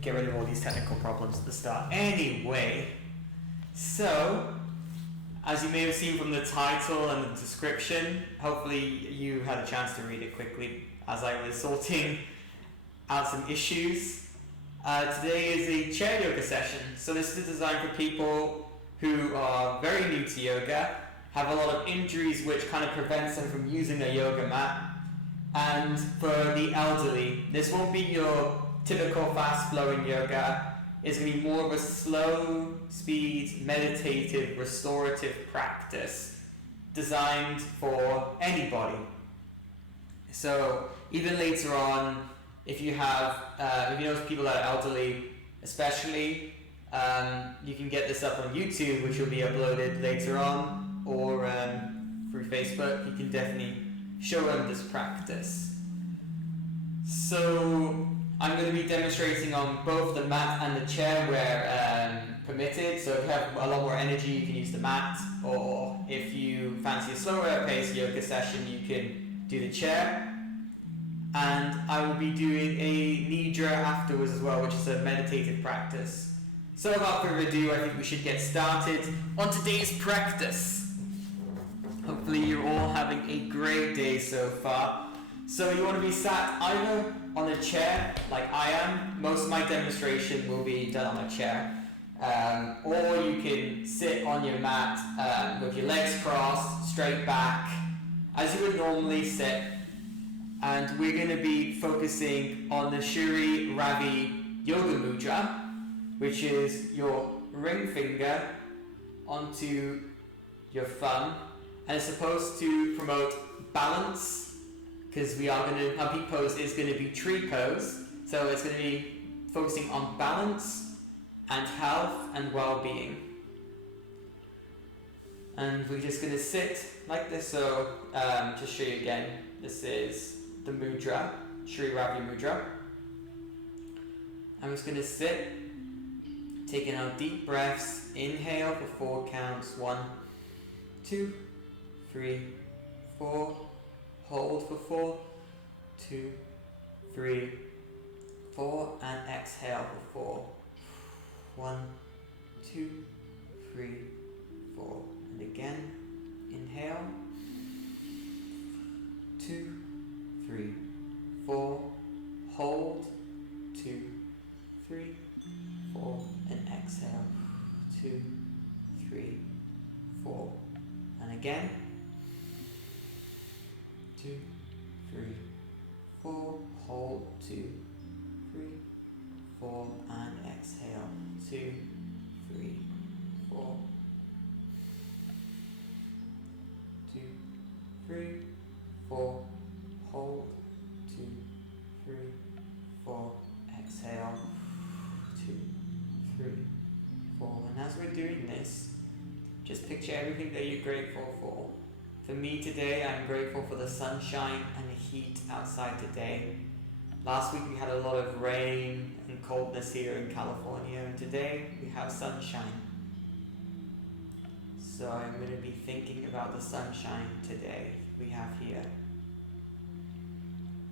get rid of all these technical problems at the start. Anyway, so as you may have seen from the title and the description, hopefully you had a chance to read it quickly as I was sorting out some issues. Today is a chair yoga session, so this is designed for people who are very new to yoga, have a lot of injuries which kind of prevents them from using a yoga mat, and for the elderly. This won't be your typical fast-flowing yoga. It's going to be more of a slow speed, meditative, restorative practice designed for anybody. So even later on, if you know people that are elderly especially, you can get this up on YouTube, which will be uploaded later on, or through Facebook. You can definitely show them this practice. So I'm going to be demonstrating on both the mat and the chair where permitted. So if you have a lot more energy, you can use the mat, or if you fancy a slower pace yoga session, you can do the chair. And I will be doing a Nidra afterwards as well, which is a meditative practice. So without further ado, I think we should get started on today's practice. Hopefully you're all having a great day so far. So you want to be sat either on a chair, like I am. Most of my demonstration will be done on a chair. Or you can sit on your mat with your legs crossed, straight back, as you would normally sit. And we're going to be focusing on the Cherie, Ravi Yoga Mudra, which is your ring finger onto your thumb. And it's supposed to promote balance, because our peak pose is going to be tree pose. So it's going to be focusing on balance and health and well-being. And we're just going to sit like this. So just show you again, this is the mudra, Cherie Ravi Mudra. I'm just going to sit, taking out deep breaths. Inhale for 4 counts. 1, 2, 3, 4. Hold for 4, 2, 3, 4, and exhale for 4. 1, 2, 3, 4. And again, inhale. 2, 3, 4. Hold. 2, 3, 4, and exhale. 2, 3, 4. And again. 2, 3, 4. Hold. 2, 3, 4, and exhale. 2, 3, 4. 2, 3, 4. Hold. 2, 3, 4. Exhale. 2, 3, 4. And as we're doing this, just picture everything that you're grateful for. For me today, I'm grateful for the sunshine and the heat outside today. Last week we had a lot of rain and coldness here in California, and today we have sunshine. So I'm going to be thinking about the sunshine today we have here.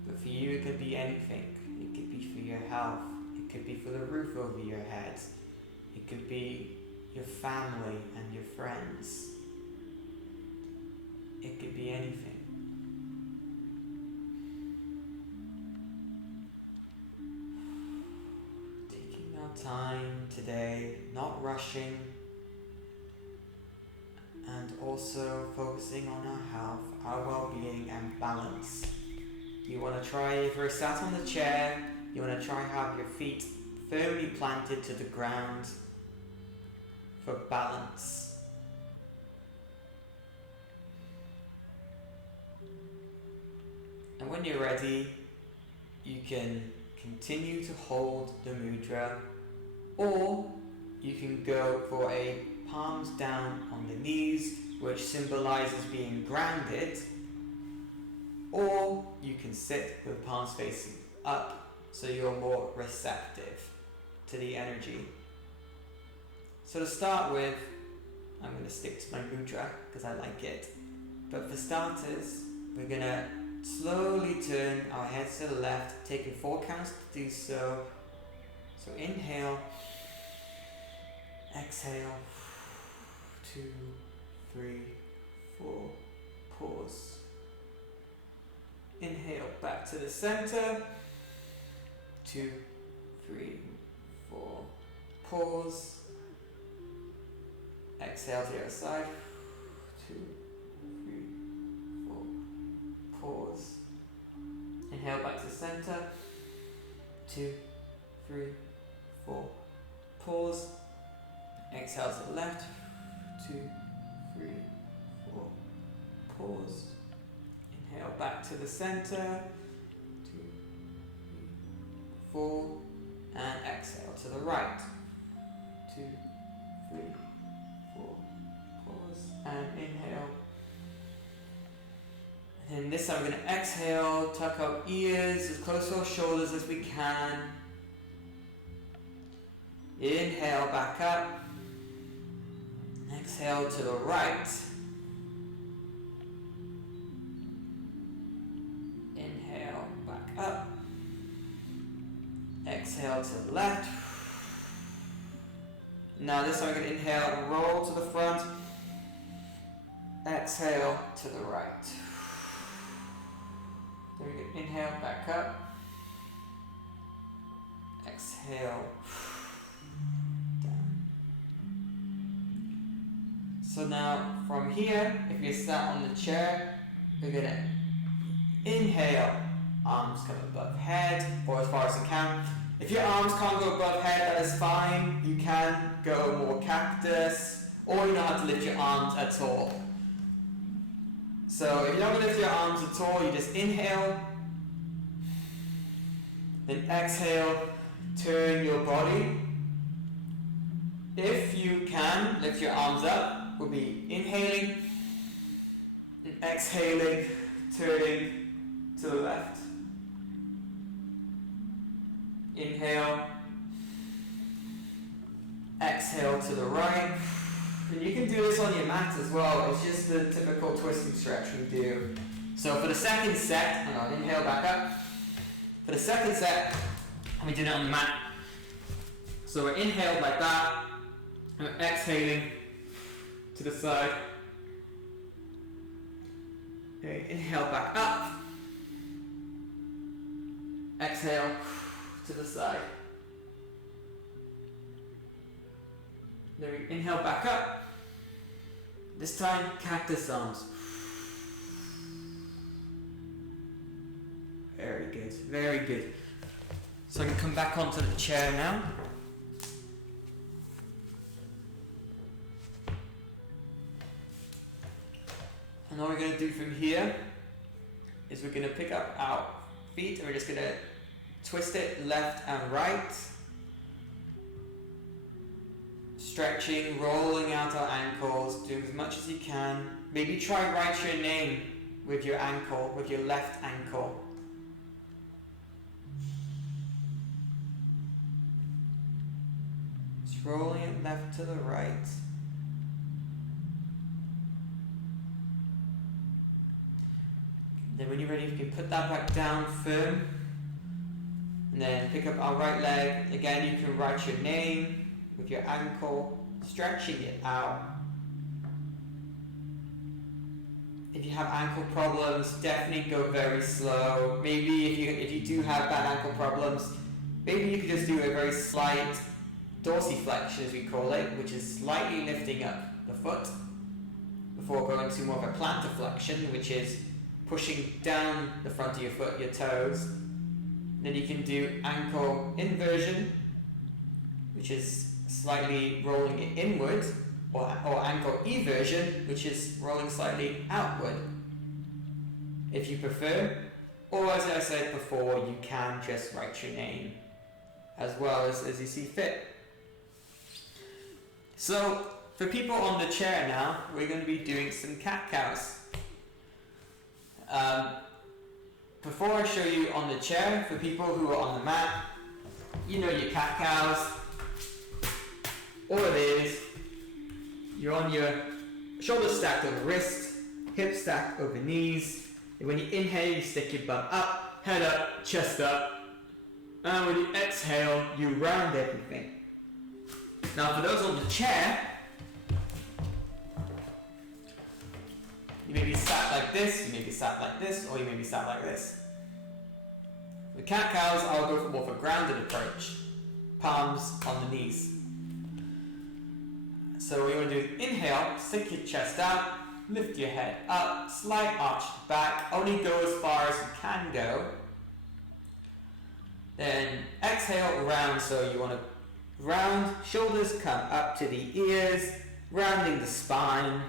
But for you, it could be anything. It could be for your health. It could be for the roof over your head. It could be your family and your friends. It could be anything. Taking our time today, not rushing, and also focusing on our health, our well-being and balance. You want to try, if you're sat on the chair, you want to try have your feet firmly planted to the ground for balance. And when you're ready, you can continue to hold the mudra, or you can go for a palms down on the knees, which symbolizes being grounded, or you can sit with palms facing up, so you're more receptive to the energy. So to start with, I'm going to stick to my mudra because I like it. But for starters, we're going to slowly turn our heads to the left, taking 4 counts to do so. So inhale, exhale, 2, 3, 4, pause. Inhale back to the center, 2, 3, 4, pause. Exhale to the other side, 2, 3, 4, pause. Inhale back to the center, 2, 3, 4, pause. Exhale to the left, 2, 3, 4, pause. Inhale back to the center, 2, 3, 4, and exhale to the right, 2, 3, 4, pause, and inhale. And then this time we're going to exhale, tuck our ears as close to our shoulders as we can. Inhale back up, exhale to the right. Inhale back up, exhale to the left. Now this time we're going to inhale, roll to the front, exhale to the right. There we go, inhale, back up, exhale, down. So now from here, if you're sat on the chair, we're going to inhale, arms come above head or as far as you can. If your arms can't go above head, that is fine. You can go more cactus, or you don't have to lift your arms at all. So if you don't lift your arms at all, you just inhale, then exhale, turn your body. If you can, lift your arms up, we'll be inhaling, and exhaling, turning to the left. Inhale, exhale to the right. And you can do this on your mat as well. It's just the typical twisting stretch we do. So for the second set, inhale back up. For the second set, we're doing it on the mat. So we're inhaled like that, and we're exhaling to the side. Okay, inhale back up. Exhale to the side. Then we inhale back up. This time, cactus arms. Very good, very good. So I can come back onto the chair now. And all we're going to do from here is we're going to pick up our feet and we're just going to twist it left and right. Stretching, rolling out our ankles, doing as much as you can. Maybe try write your name with your ankle, with your left ankle. Just rolling it left to the right. Then when you're ready, you can put that back down firm. And then pick up our right leg. Again, you can write your name with your ankle, stretching it out. If you have ankle problems, definitely go very slow. Maybe if you do have bad ankle problems, maybe you could just do a very slight dorsiflexion, as we call it, which is slightly lifting up the foot before going to more of a plantar flexion, which is pushing down the front of your foot, your toes. Then you can do ankle inversion, which is slightly rolling it inward, or ankle eversion, which is rolling slightly outward, if you prefer. Or as I said before, you can just write your name as well as you see fit. So for people on the chair now, we're going to be doing some cat-cows. Before I show you on the chair, for people who are on the mat, you know your cat-cows. All it is, you're on your shoulders stacked over wrists, hips stacked over knees, When you inhale, you stick your butt up, head up, chest up. And when you exhale, you round everything. Now for those on the chair, you may be sat like this, you may be sat like this, or you may be sat like this. The cat-cows, I'll go for more of a grounded approach. Palms on the knees. So what you want to do is inhale, stick your chest out, lift your head up, slight arch back, only go as far as you can go. Then exhale, round, so you want to round, shoulders come up to the ears, rounding the spine.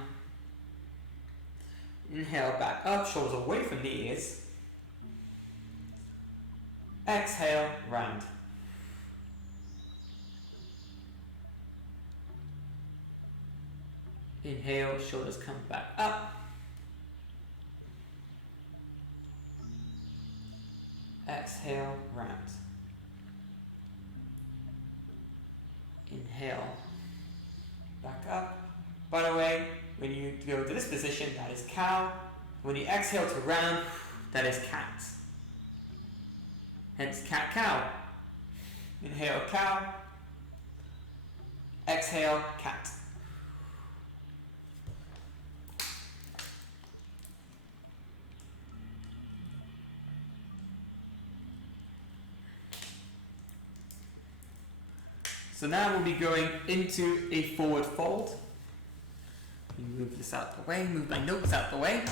Inhale, back up, shoulders away from the ears. Exhale, round. Inhale, shoulders come back up. Exhale, round. Inhale, back up. By the way, when you go to this position, that is cow. When you exhale to round, that is cat. Hence cat-cow. Inhale, cow. Exhale, cat. So now we'll be going into a forward fold. Move this out the way, move my notes out the way.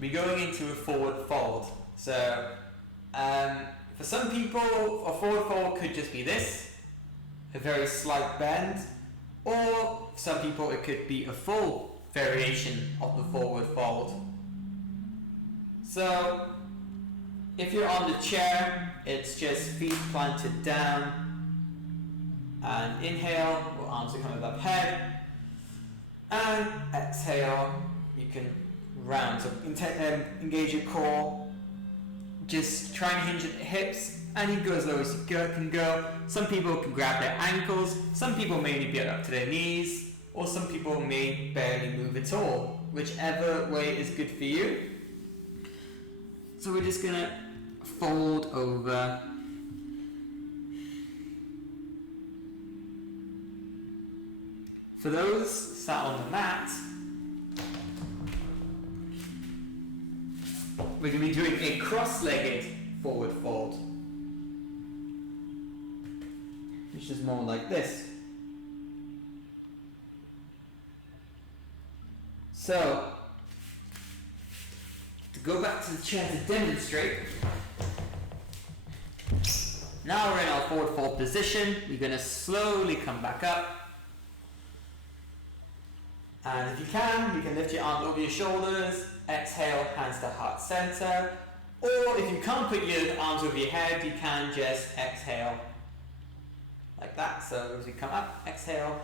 We're going into a forward fold. So for some people, a forward fold could just be this, a very slight bend, or for some people it could be a full variation of the forward fold. So if you're on the chair, it's just feet planted down, and inhale, arms are coming above head, and exhale, you can round. So engage your core, just try and hinge at the hips, and you go as low as you can go. Some people can grab their ankles, some people may be up to their knees, or some people may barely move at all, whichever way is good for you. So we're just gonna fold over. For those sat on the mat, we're going to be doing a cross-legged forward fold, which is more like this. So, to go back to the chair to demonstrate, now we're in our forward fold position. You're going to slowly come back up. And if you can lift your arms over your shoulders, exhale, hands to heart center. Or if you can't put your arms over your head, you can just exhale like that. So as we come up, exhale,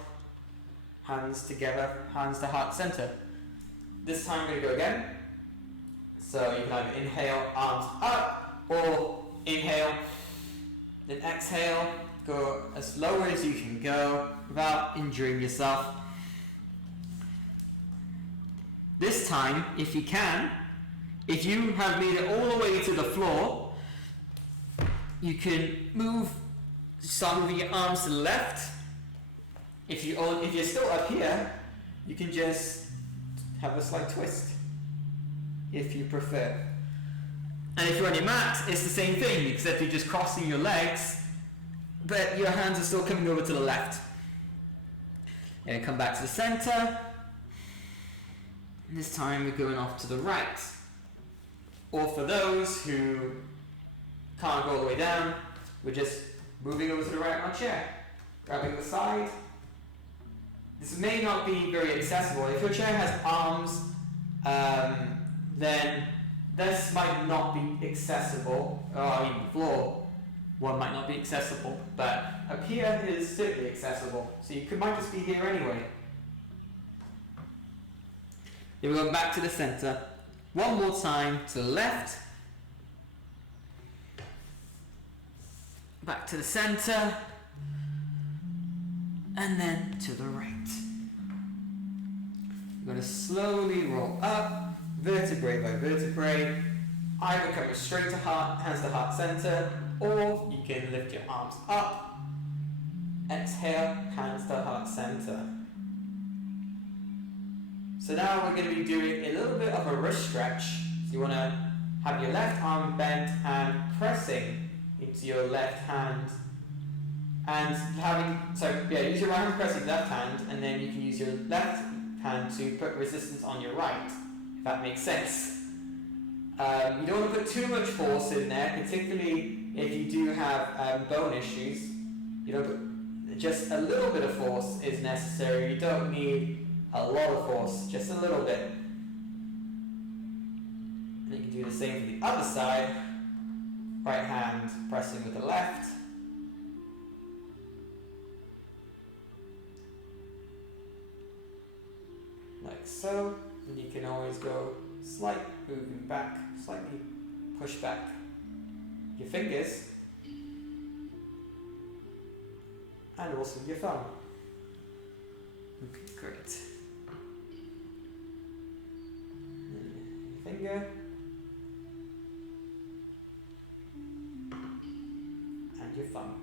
hands together, hands to heart center. This time we're going to go again. So you can either inhale, arms up, or inhale, then exhale, go as low as you can go without injuring yourself. This time, if you can, if you have made it all the way to the floor, you can start moving your arms to the left. If you're still up here, you can just have a slight twist, if you prefer. And if you're on your mat, it's the same thing, except you're just crossing your legs, but your hands are still coming over to the left. And come back to the center. This time we're going off to the right. Or for those who can't go all the way down, we're just moving over to the right on our chair, grabbing the side. This may not be very accessible. If your chair has arms, then this might not be accessible, or even the floor one might not be accessible, but up here it is certainly accessible. So you might just be here anyway. Then we're going back to the center. One more time to the left. Back to the center. And then to the right. We're going to slowly roll up. vertebrae by vertebrae, either coming straight to heart, hands to heart center, or you can lift your arms up, exhale, hands to heart center. So now we're going to be doing a little bit of a wrist stretch. So you want to have your left arm bent and pressing into your left hand. And use your right hand pressing left hand, and then you can use your left hand to put resistance on your right, if that makes sense. You don't want to put too much force in there, particularly if you do have bone issues. You don't put, just a little bit of force is necessary. You don't need a lot of force, just a little bit. And you can do the same for the other side. Right hand pressing with the left. Like so. And you can always go slight moving back, slightly push back your fingers and also your thumb. Okay, great. Finger and your thumb.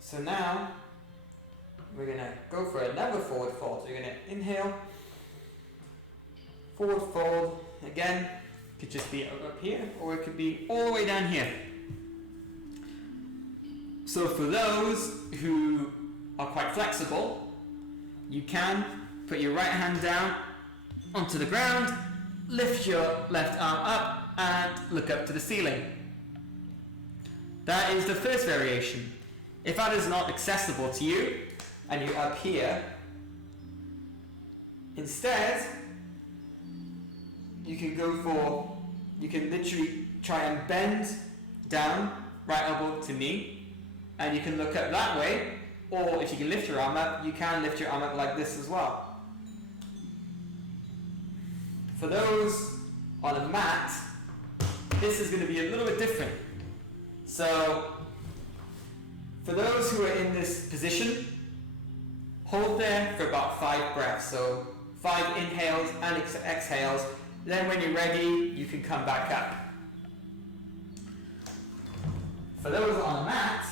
So now we're going to go for another forward fold. So you're going to inhale, forward fold again. Could just be up here, or it could be all the way down here. So for those who are quite flexible, you can put your right hand down onto the ground, lift your left arm up and look up to the ceiling. That is the first variation. If that is not accessible to you and you're up here, instead you can literally try and bend down, right elbow to knee, and you can look up that way, or if you can lift your arm up, you can lift your arm up like this as well. For those on a mat, this is going to be a little bit different. So, for those who are in this position, hold there for about 5 breaths. So, 5 inhales and exhales. Then when you're ready, you can come back up. For those on a mat,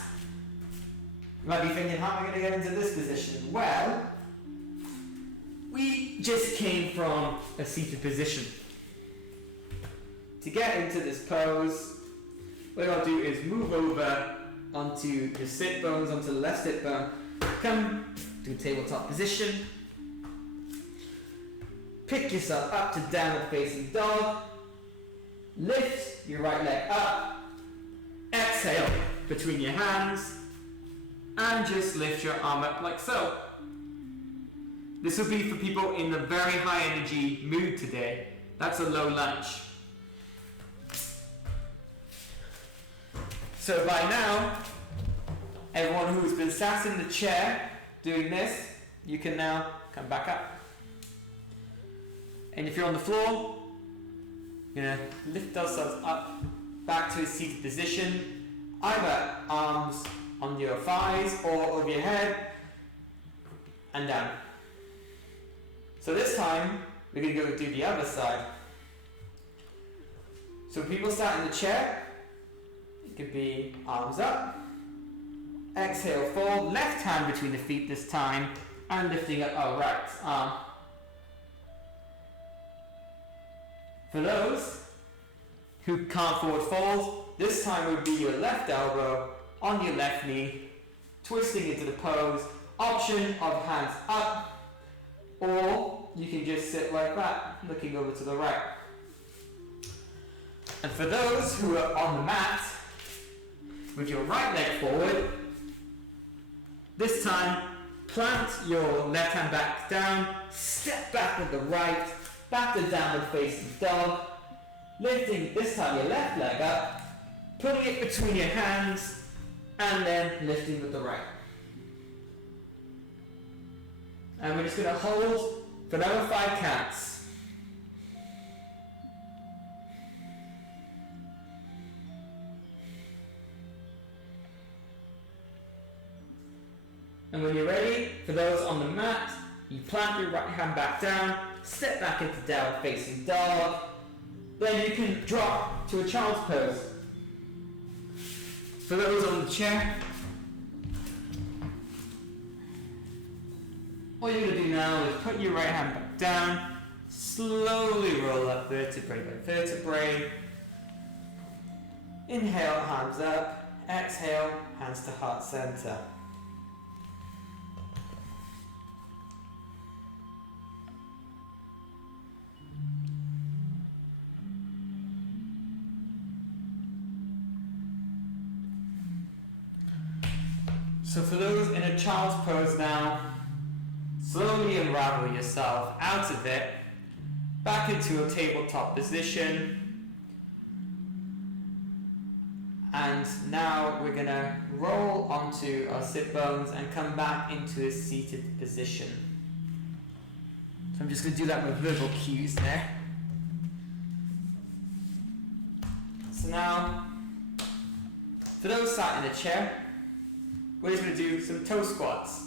you might be thinking, how am I going to get into this position? Well, we just came from a seated position. To get into this pose, what I'll do is move over onto your sit bones, onto the left sit bone, come to tabletop position, pick yourself up to downward facing dog, lift your right leg up, exhale between your hands, and just lift your arm up like so. This will be for people in the very high energy mood today. That's a low lunge. So by now, everyone who's been sat in the chair doing this, you can now come back up. And if you're on the floor, you're going to lift ourselves up back to a seated position, either arms on your thighs or over your head, and down. So this time, we're going to go do the other side. So people sat in the chair, it could be arms up, exhale, fold, left hand between the feet this time, and lifting up our right arm. For those who can't forward fold, this time would be your left elbow on your left knee, twisting into the pose, option of hands up, or you can just sit like that, looking over to the right. And for those who are on the mat, with your right leg forward, this time plant your left hand back down, step back with the right, back to downward facing dog, lifting this time your left leg up, putting it between your hands, and then lifting with the right. And we're just going to hold for another 5 counts. And when you're ready, For those on the mat, you plant your right hand back down, step back into down facing dog, then you can drop to a child's pose. For those on the chair, all you're going to do now is put your right hand back down, slowly roll up vertebrae by vertebrae. Inhale, hands up. Exhale, hands to heart center. So for those in a child's pose now, slowly unravel yourself out of it, back into a tabletop position. And now we're going to roll onto our sit bones and come back into a seated position. So I'm just going to do that with verbal cues there. So now, for those sat in a chair, we're just going to do some toe squats.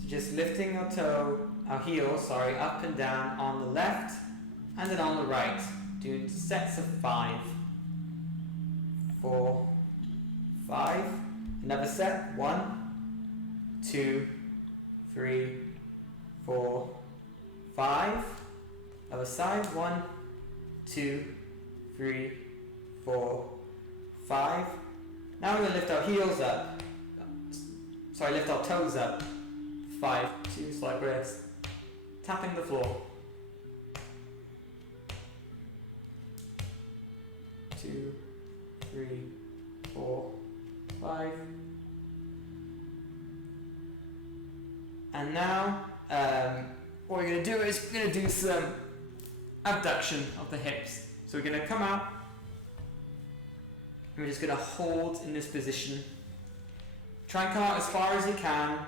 So just lifting our heel, up and down on the left and then on the right. Doing sets of 5, 4, 5. Another set. 1, 2, 3, 4, 5. Other side. 1, 2, 3, 4, 5. Now we're going to lift our heels up. Lift our toes up. 5, 2 slight breaths. Tapping the floor. 2, 3, 4, 5. And now, what we're going to do is we're going to do some abduction of the hips. So we're going to come out, and we're just going to hold in this position. Try and come out as far as you can,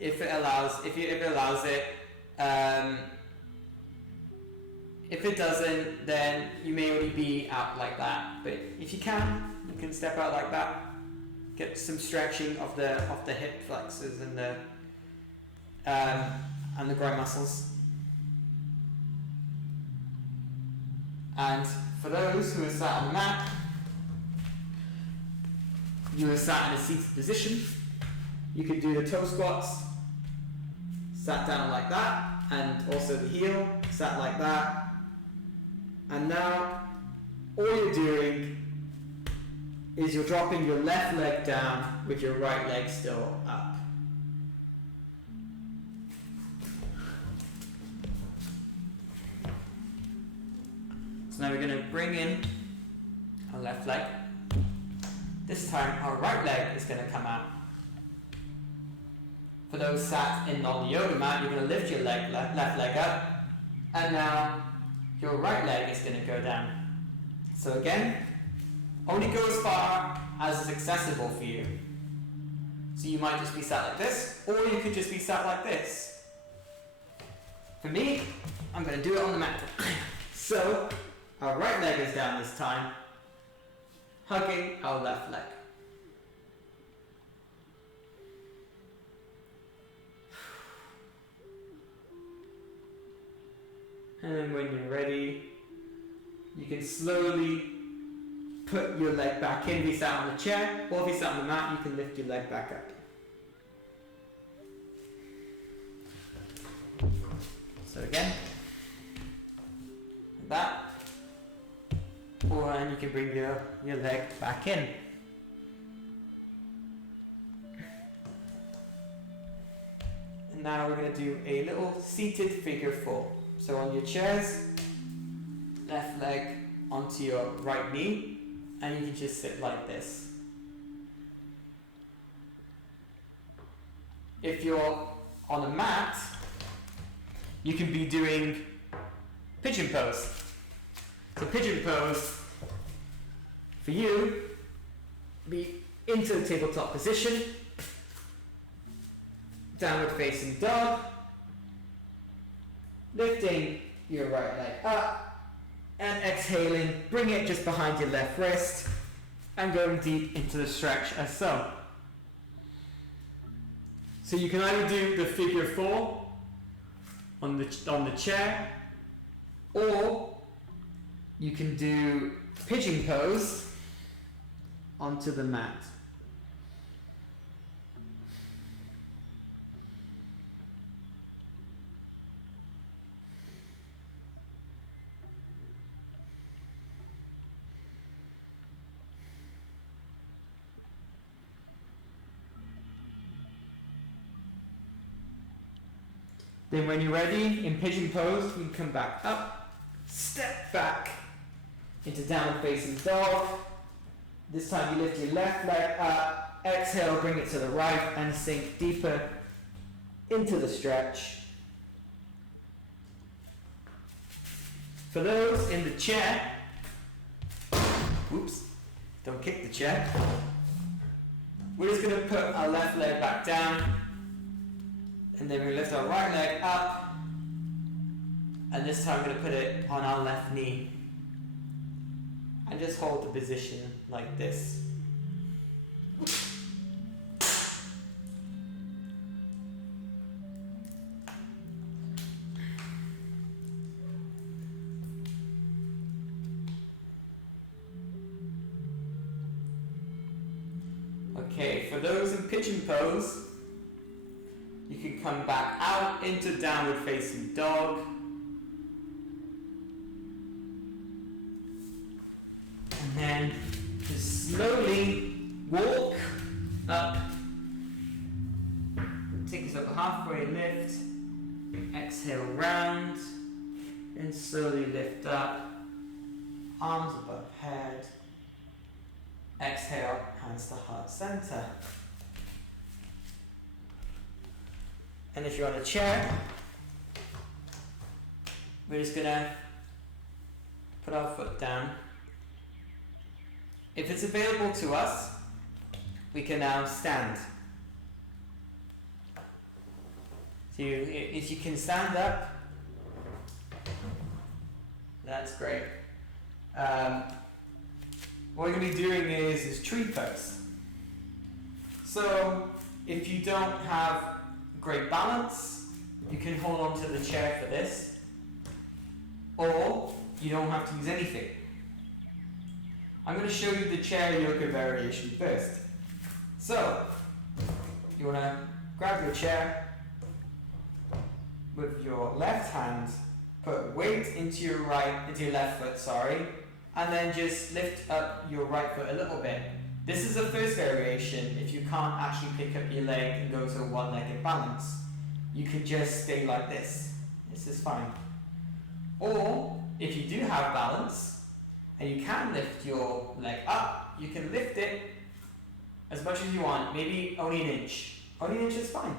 if it allows it. If it doesn't, then you may only be out like that. But if you can step out like that. Get some stretching of the hip flexors and the groin muscles. And for those who are sat on the mat, you are sat in a seated position. You can do the toe squats, sat down like that, and also the heel, sat like that. And now, all you're doing is you're dropping your left leg down with your right leg still up. So now we're going to bring in our left leg. This time our right leg is going to come out. For those sat in on the yoga mat, you're going to lift your left leg up, and now your right leg is going to go down. So again, only go as far as is accessible for you. So you might just be sat like this, or you could just be sat like this. For me, I'm going to do it on the mat. So our right leg is down this time, hugging our left leg. And when you're ready, you can slowly put your leg back in if you sat on the chair, or if you sat on the mat, you can lift your leg back up. So again, like that. And you can bring your leg back in. And now we're going to do a little seated figure 4. So on your chairs, left leg onto your right knee, and you can just sit like this. If you're on a mat, you can be doing pigeon pose. So pigeon pose, for you, be into the tabletop position, downward facing dog, lifting your right leg up, and exhaling, bring it just behind your left wrist, and going deep into the stretch as so. So you can either do the figure 4 on the chair, or you can do pigeon pose onto the mat. Then when you're ready, in pigeon pose, you can come back up, step back into downward facing dog. This time you lift your left leg up, exhale, bring it to the right, and sink deeper into the stretch. For those in the chair, whoops, don't kick the chair. We're just going to put our left leg back down, and then we lift our right leg up, and this time we're going to put it on our left knee. And just hold the position like this. Okay, for those in pigeon pose, you can come back out into downward facing dog. And then just slowly walk up. Take yourself a halfway lift. Exhale round. And slowly lift up. Arms above head. Exhale, hands to heart center. And if you're on a chair, we're just gonna put our foot down. If it's available to us, we can now stand. So if you can stand up, that's great. What we're going to be doing is tree pose. So if you don't have great balance, you can hold on to the chair for this, or you don't have to use anything. I'm going to show you the chair yoga variation first. So, you want to grab your chair with your left hand, put weight into your left foot, and then just lift up your right foot a little bit. This is the first variation. If you can't actually pick up your leg and go to a one-legged balance, you can just stay like this. This is fine. Or, if you do have balance, and you can lift your leg up, you can lift it as much as you want, maybe only an inch. Only an inch is fine.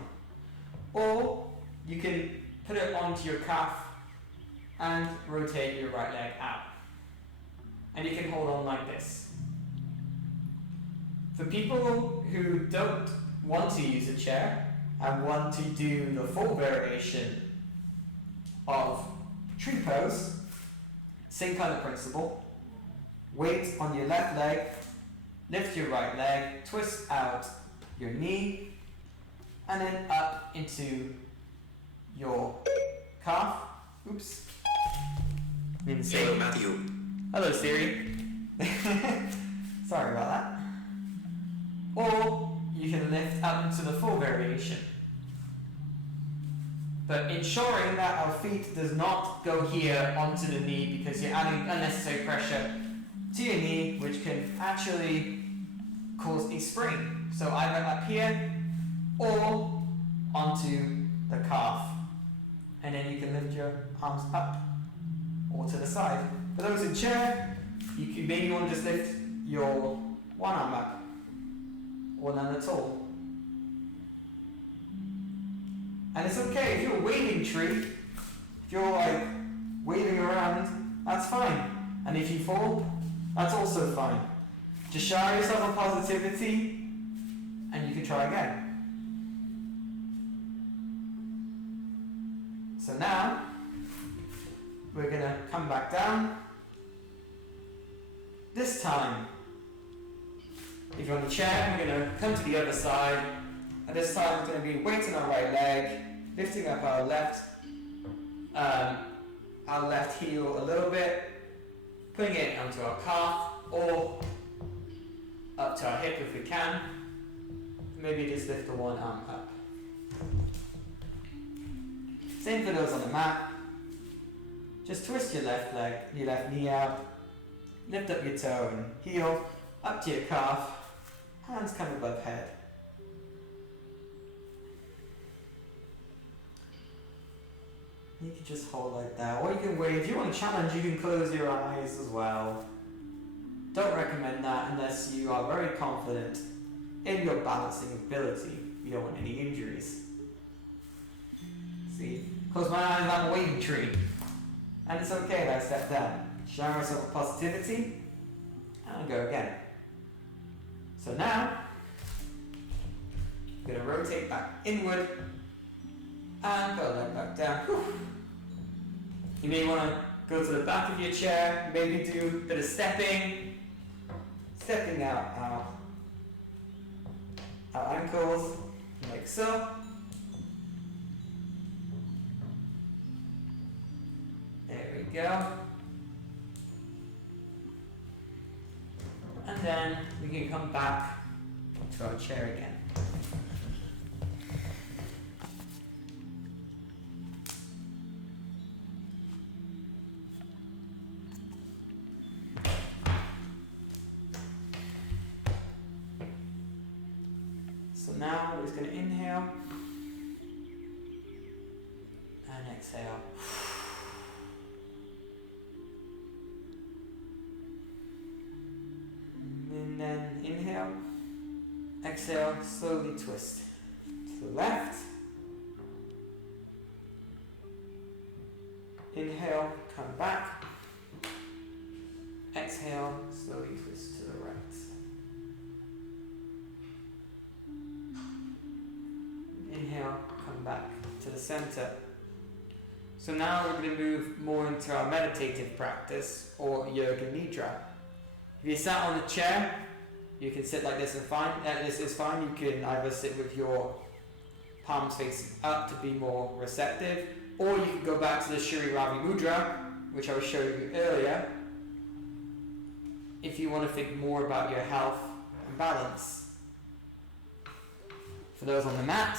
Or you can put it onto your calf and rotate your right leg out. And you can hold on like this. For people who don't want to use a chair and want to do the full variation of tree pose, same kind of principle. Weight on your left leg, lift your right leg, twist out your knee, and then up into your calf. Oops. Hello, Matthew. Hello, Cherie. Sorry about that. Or you can lift up into the full variation. But ensuring that our feet does not go here onto the knee, because you're adding unnecessary pressure to your knee, which can actually cause a sprain. So either up here or onto the calf. And then you can lift your arms up or to the side. For those in chair, you can maybe want to just lift your one arm up or none at all. And it's okay if you're a waving tree, if you're like waving around, that's fine. And if you fall, that's also fine. Just shower yourself of positivity and you can try again. So now, we're going to come back down. This time, if you're on the chair, we're going to come to the other side And this time it's going to be weight on our right leg, lifting up our left heel a little bit, putting it onto our calf or up to our hip if we can. Maybe just lift the one arm up. Same for those on the mat. Just twist your left leg, your left knee out, lift up your toe and heel, up to your calf, hands come above head. You can just hold like that, or you can wait. If you want to challenge, you can close your eyes as well. Don't recommend that unless you are very confident in your balancing ability. You don't want any injuries. See, close my eyes, I'm a waving tree. And it's okay that I step down. Shower myself with positivity, and I'll go again. So now, I'm going to rotate back inward, and put a leg back down. Whew. You may want to go to the back of your chair, maybe do a bit of stepping out our ankles, like so. There we go. And then we can come back to our chair again. So now we're just going to inhale and exhale. And then inhale, exhale, slowly twist to the left. Inhale, come back. Exhale, slowly twist to the right. Inhale, come back to the center. So now we're going to move more into our meditative practice or yoga nidra. If you sat on a chair, you can sit like this and fine. This is fine. You can either sit with your palms facing up to be more receptive, or you can go back to the Cherie Ravi Mudra, which I was showing you earlier, if you want to think more about your health and balance. For those on the mat,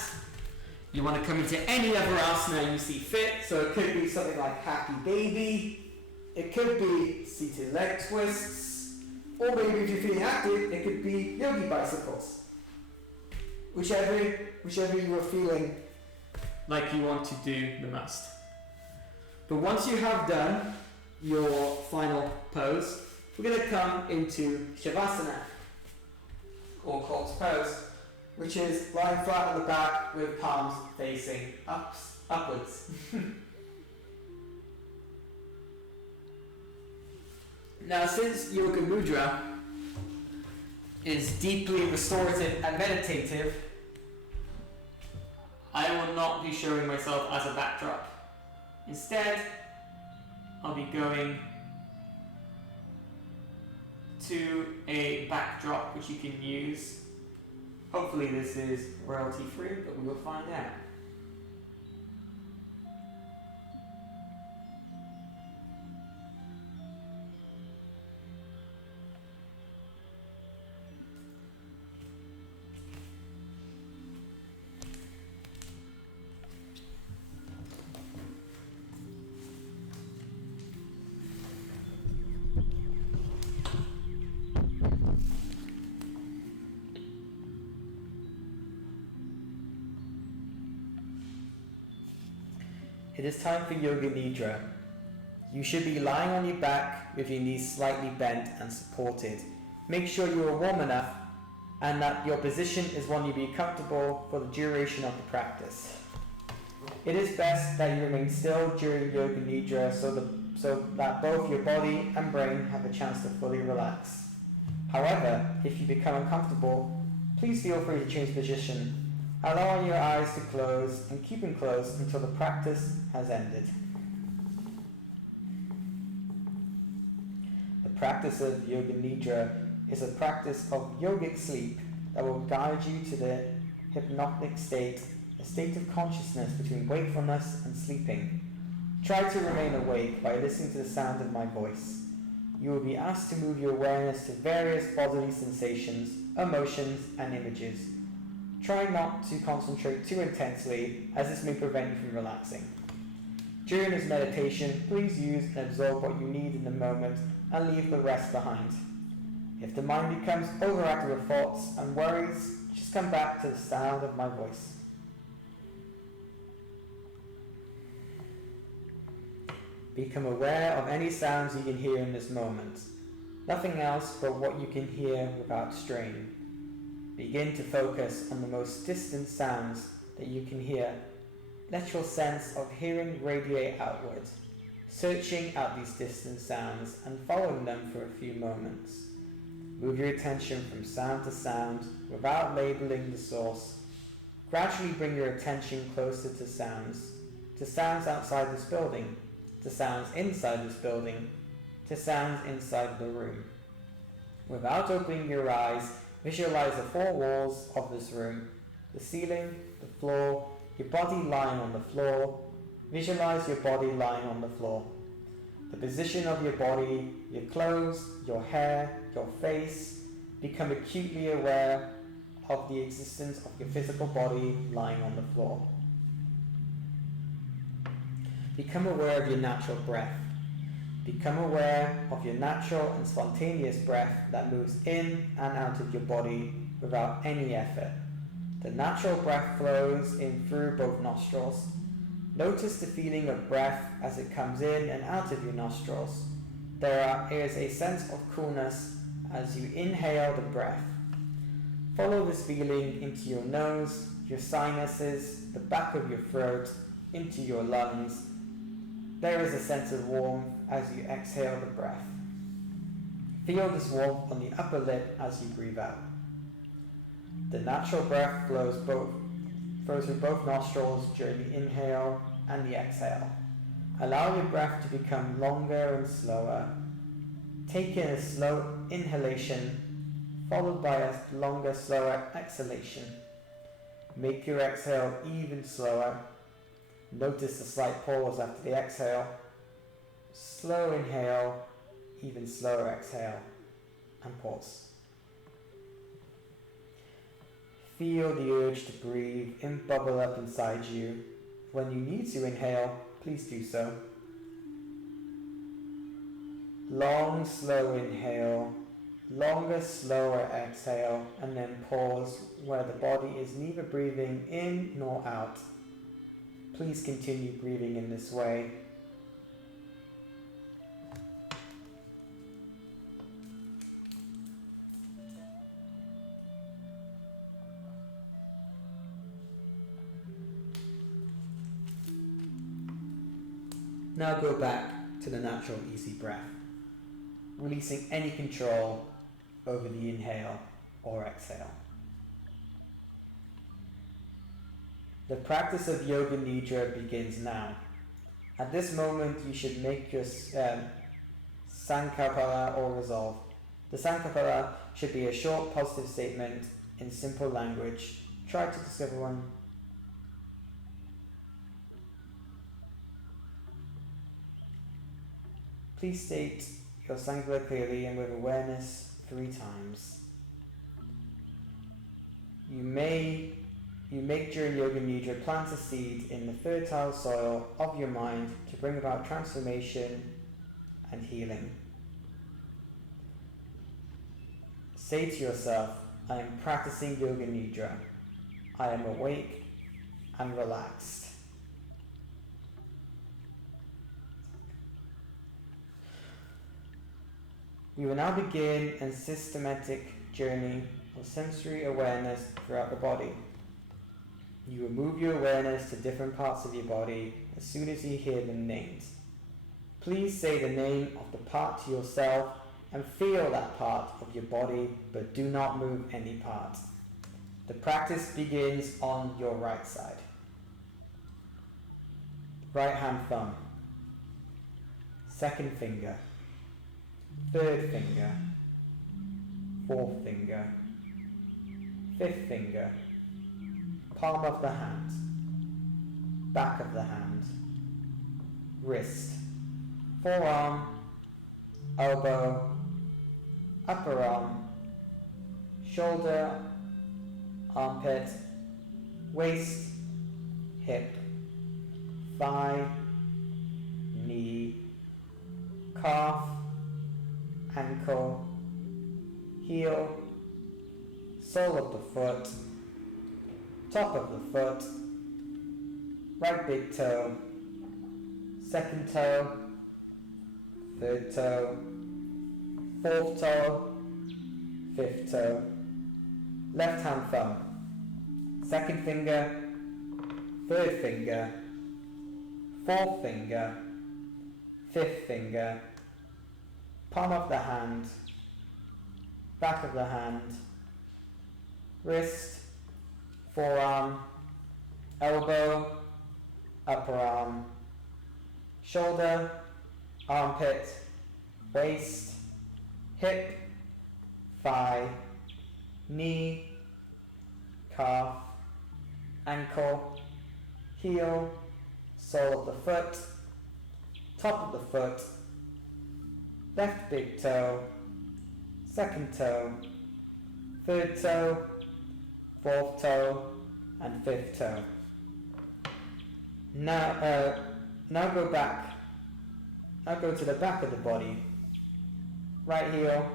you want to come into any other asana you see fit. So it could be something like happy baby, it could be seated leg twists, or maybe if you're feeling active, it could be yogi bicycles. Whichever you are feeling like you want to do the most. But once you have done your final pose, we're going to come into Shavasana, or corpse pose, which is lying flat on the back with palms facing upwards. Now, since Yoga Mudra is deeply restorative and meditative, I will not be showing myself as a backdrop. Instead, I'll be going to a backdrop which you can use. Hopefully this is royalty free, but we will find out. It is time for Yoga Nidra. You should be lying on your back with your knees slightly bent and supported. Make sure you are warm enough and that your position is one you be comfortable for the duration of the practice. It is best that you remain still during Yoga Nidra so that both your body and brain have a chance to fully relax. However, if you become uncomfortable, please feel free to change position, allowing your eyes to close and keep them closed until the practice has ended. The practice of Yoga Nidra is a practice of yogic sleep that will guide you to the hypnotic state, a state of consciousness between wakefulness and sleeping. Try to remain awake by listening to the sound of my voice. You will be asked to move your awareness to various bodily sensations, emotions, and images. Try not to concentrate too intensely, as this may prevent you from relaxing. During this meditation, please use and absorb what you need in the moment and leave the rest behind. If the mind becomes overactive with thoughts and worries, just come back to the sound of my voice. Become aware of any sounds you can hear in this moment. Nothing else but what you can hear without strain. Begin to focus on the most distant sounds that you can hear. Let your sense of hearing radiate outward, searching out these distant sounds and following them for a few moments. Move your attention from sound to sound without labeling the source. Gradually bring your attention closer to sounds outside this building, to sounds inside this building, to sounds inside the room. Without opening your eyes, visualize the four walls of this room, the ceiling, the floor, your body lying on the floor. Visualize your body lying on the floor. The position of your body, your clothes, your hair, your face. Become acutely aware of the existence of your physical body lying on the floor. Become aware of your natural breath. Become aware of your natural and spontaneous breath that moves in and out of your body without any effort. The natural breath flows in through both nostrils. Notice the feeling of breath as it comes in and out of your nostrils. There is a sense of coolness as you inhale the breath. Follow this feeling into your nose, your sinuses, the back of your throat, into your lungs. There is a sense of warmth as you exhale the breath. Feel this warmth on the upper lip as you breathe out. The natural breath flows through both nostrils during the inhale and the exhale. Allow your breath to become longer and slower. Take in a slow inhalation, followed by a longer, slower exhalation. Make your exhale even slower. Notice a slight pause after the exhale. Slow inhale, even slower exhale, and pause. Feel the urge to breathe and bubble up inside you. When you need to inhale, please do so. Long, slow inhale, longer, slower exhale, and then pause where the body is neither breathing in nor out. Please continue breathing in this way. Now go back to the natural, easy breath, releasing any control over the inhale or exhale. The practice of Yoga Nidra begins now. At this moment, you should make your Sankapala or resolve. The Sankapala should be a short positive statement in simple language. Try to discover one. Please state your Sankapala clearly and with awareness 3 times. You make during Yoga Nidra plant a seed in the fertile soil of your mind to bring about transformation and healing. Say to yourself, I am practicing Yoga Nidra. I am awake and relaxed. We will now begin a systematic journey of sensory awareness throughout the body. You will move your awareness to different parts of your body as soon as you hear them named. Please say the name of the part to yourself and feel that part of your body, but do not move any part. The practice begins on your right side. Right hand thumb, second finger, third finger, fourth finger, fifth finger, palm of the hand, back of the hand, wrist, forearm, elbow, upper arm, shoulder, armpit, waist, hip, thigh, knee, calf, ankle, heel, sole of the foot, top of the foot, right big toe, second toe, third toe, fourth toe, fifth toe, left hand thumb, second finger, third finger, fourth finger, fifth finger, palm of the hand, back of the hand, wrist, forearm, elbow, upper arm, shoulder, armpit, waist, hip, thigh, knee, calf, ankle, heel, sole of the foot, top of the foot, left big toe, second toe, third toe, fourth toe, and fifth toe. Now go back. Now go to the back of the body. Right heel,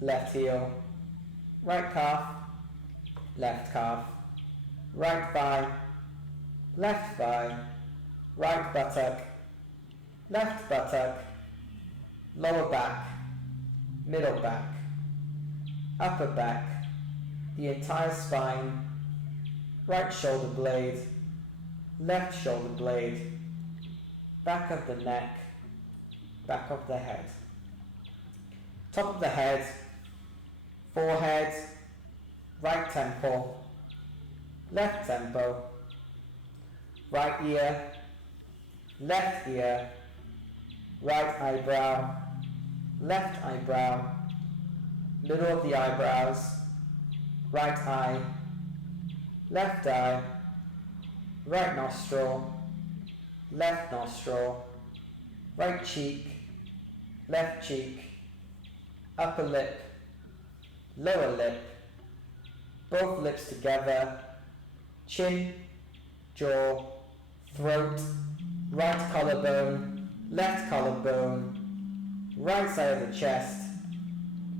left heel, right calf, left calf, right thigh, left thigh, right buttock, left buttock, lower back, middle back, upper back, the entire spine, right shoulder blade, left shoulder blade, back of the neck, back of the head, top of the head, forehead, right temple, left temple, right ear, left ear, right eyebrow, left eyebrow, middle of the eyebrows, right eye, left eye, right nostril, left nostril, right cheek, left cheek, upper lip, lower lip, both lips together, chin, jaw, throat, right collarbone, left collarbone, right side of the chest,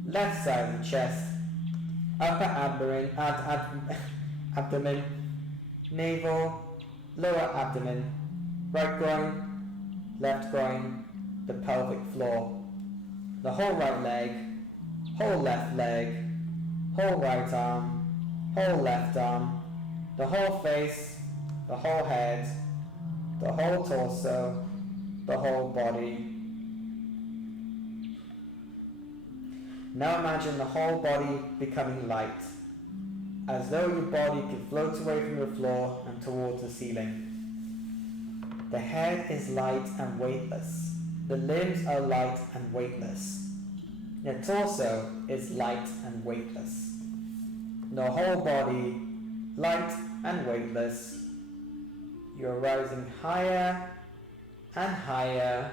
left side of the chest, upper abdomen, navel, lower abdomen, right groin, left groin, the pelvic floor, the whole right leg, whole left leg, whole right arm, whole left arm, the whole face, the whole head, the whole torso, the whole body. Now imagine the whole body becoming light, as though your body could float away from the floor and towards the ceiling. The head is light and weightless. The limbs are light and weightless. The torso is light and weightless. The whole body, light and weightless. You're rising higher and higher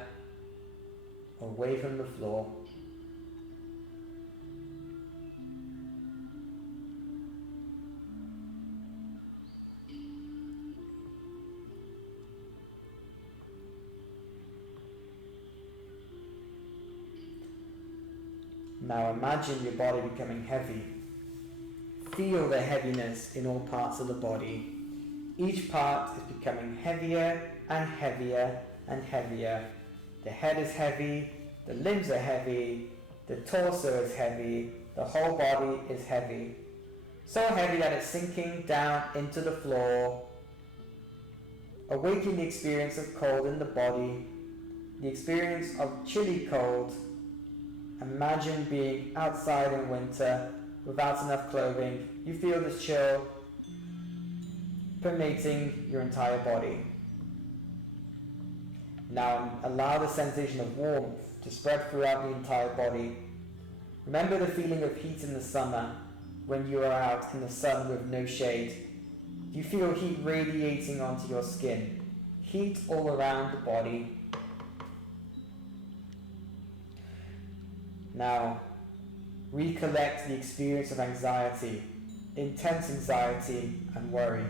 away from the floor. Now imagine your body becoming heavy. Feel the heaviness in all parts of the body. Each part is becoming heavier and heavier and heavier. The head is heavy, the limbs are heavy, the torso is heavy, the whole body is heavy. So heavy that it's sinking down into the floor. Awaken the experience of cold in the body, the experience of chilly cold. Imagine being outside in winter without enough clothing. You feel this chill permeating your entire body. Now allow the sensation of warmth to spread throughout the entire body. Remember the feeling of heat in the summer when you are out in the sun with no shade. You feel heat radiating onto your skin, heat all around the body. Now, recollect the experience of anxiety, intense anxiety and worry.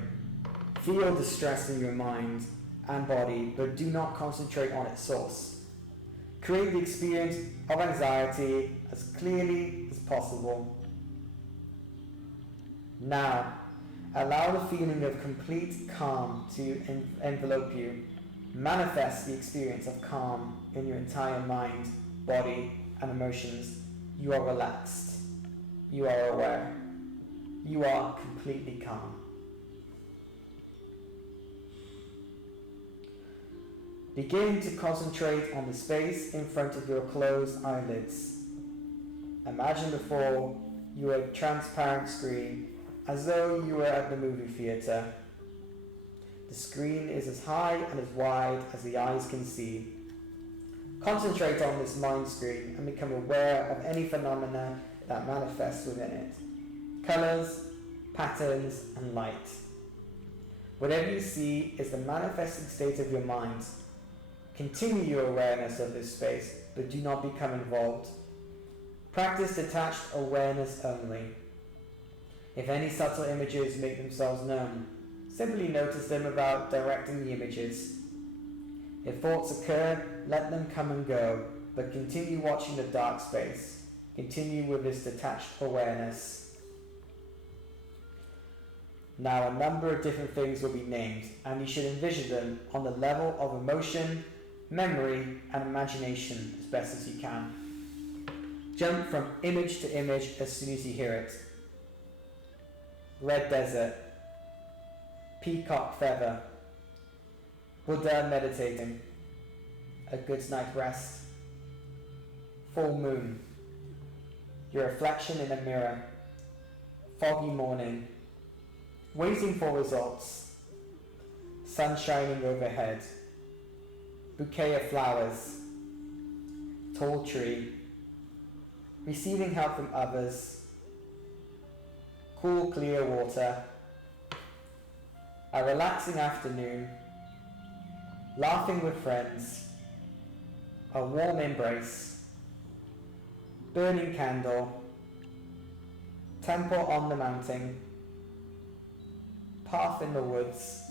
Feel the stress in your mind and body, but do not concentrate on its source. Create the experience of anxiety as clearly as possible. Now, allow the feeling of complete calm to envelope you. Manifest the experience of calm in your entire mind, body, and emotions. You are relaxed. You are aware. You are completely calm. Begin to concentrate on the space in front of your closed eyelids. Imagine before you a transparent screen, as though you were at the movie theatre. The screen is as high and as wide as the eyes can see. Concentrate on this mind screen and become aware of any phenomena that manifests within it. Colours, patterns, and light. Whatever you see is the manifesting state of your mind. Continue your awareness of this space, but do not become involved. Practice detached awareness only. If any subtle images make themselves known, simply notice them without directing the images. If thoughts occur, let them come and go, but continue watching the dark space. Continue with this detached awareness. Now a number of different things will be named, and you should envision them on the level of emotion, memory, and imagination as best as you can. Jump from image to image as soon as you hear it. Red desert, peacock feather, Buddha meditating, a good night's rest, full moon, your reflection in a mirror, foggy morning, waiting for results, sun shining overhead, bouquet of flowers, tall tree, receiving help from others, cool clear water, a relaxing afternoon, laughing with friends, a warm embrace, burning candle, temple on the mountain, path in the woods,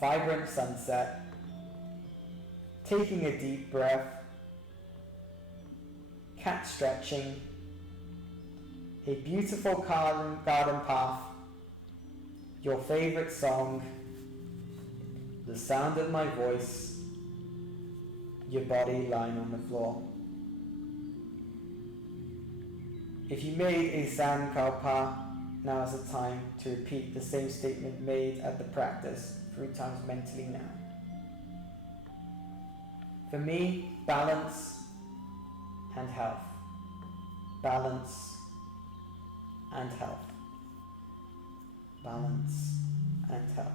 vibrant sunset, taking a deep breath, cat stretching, a beautiful garden path, your favorite song, the sound of my voice, your body lying on the floor. If you made a sankalpa, now is the time to repeat the same statement made at the practice 3 times mentally now. For me, balance and health. Balance and health. Balance and health.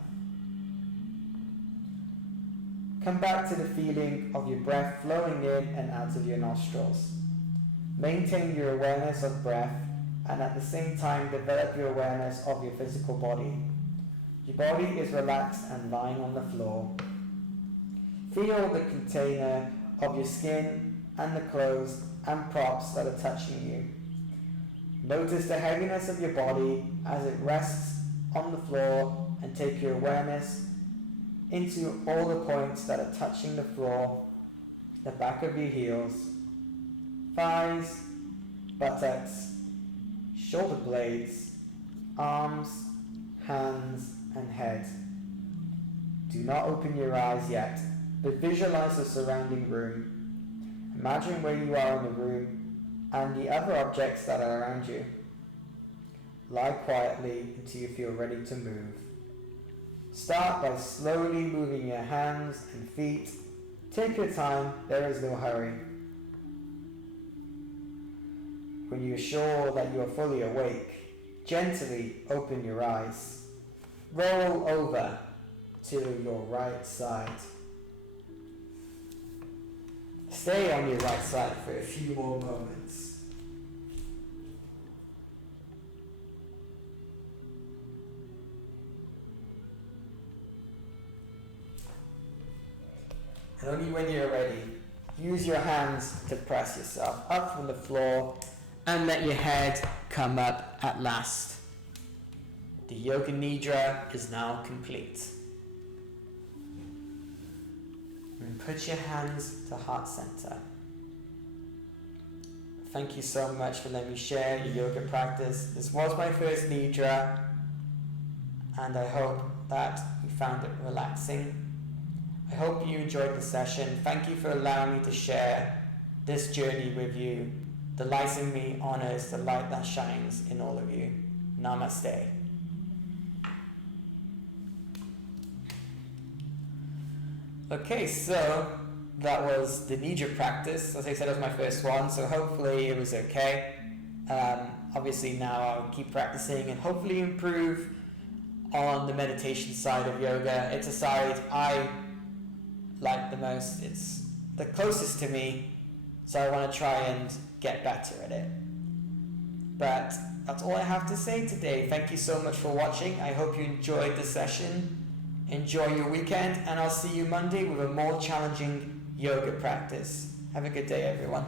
Come back to the feeling of your breath flowing in and out of your nostrils. Maintain your awareness of breath and at the same time develop your awareness of your physical body. Your body is relaxed and lying on the floor. Feel the container of your skin and the clothes and props that are touching you. Notice the heaviness of your body as it rests on the floor, and take your awareness into all the points that are touching the floor, the back of your heels, thighs, buttocks, shoulder blades, arms, hands, and head. Do not open your eyes yet, but visualize the surrounding room. Imagine where you are in the room and the other objects that are around you. Lie quietly until you feel ready to move. Start by slowly moving your hands and feet. Take your time, there is no hurry. When you are sure that you are fully awake, gently open your eyes. Roll over to your right side. Stay on your right side for a few more moments. And only when you're ready, use your hands to press yourself up from the floor and let your head come up at last. The Yoga Nidra is now complete. And put your hands to heart center. Thank you so much for letting me share your yoga practice. This was my first Nidra, and I hope that you found it relaxing. I hope you enjoyed the session. Thank you for allowing me to share this journey with you. The light in me honors the light that shines in all of you. Namaste. Okay, so that was the Nidra practice. As I said, it was my first one, so hopefully it was okay. Obviously now I'll keep practicing and hopefully improve on the meditation side of yoga. It's a side I like the most. It's the closest to me, so I want to try and get better at it. But that's all I have to say today. Thank you so much for watching. I hope you enjoyed the session. Enjoy your weekend, and I'll see you Monday with a more challenging yoga practice. Have a good day, everyone.